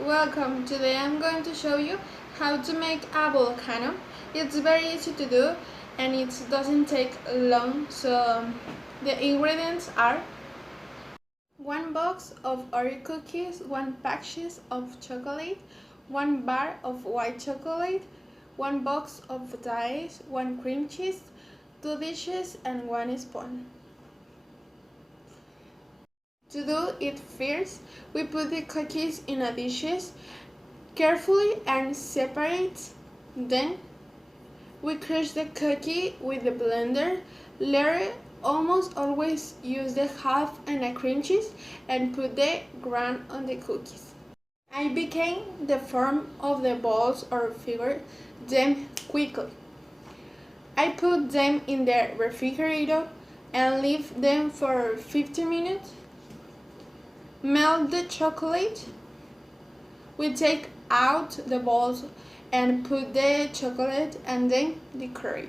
welcome. Today I'm going to show you how to make a volcano. It's very easy to do and it doesn't take long. So the ingredients are 1 box of Oreo cookies, 1 package of chocolate, 1 bar of white chocolate, 1 box of dice, 1 cream cheese, 2 dishes and 1 spoon. To do it first, we put the cookies in a dishes carefully and separate. Then we crush the cookie with the blender. Later, almost always use the half and a cream cheese and put the ground on the cookies. I became the form of the balls or figure them quickly. I put them in the refrigerator and leave them for 15 minutes. Melt the chocolate. We take out the balls and put the chocolate and then decorate.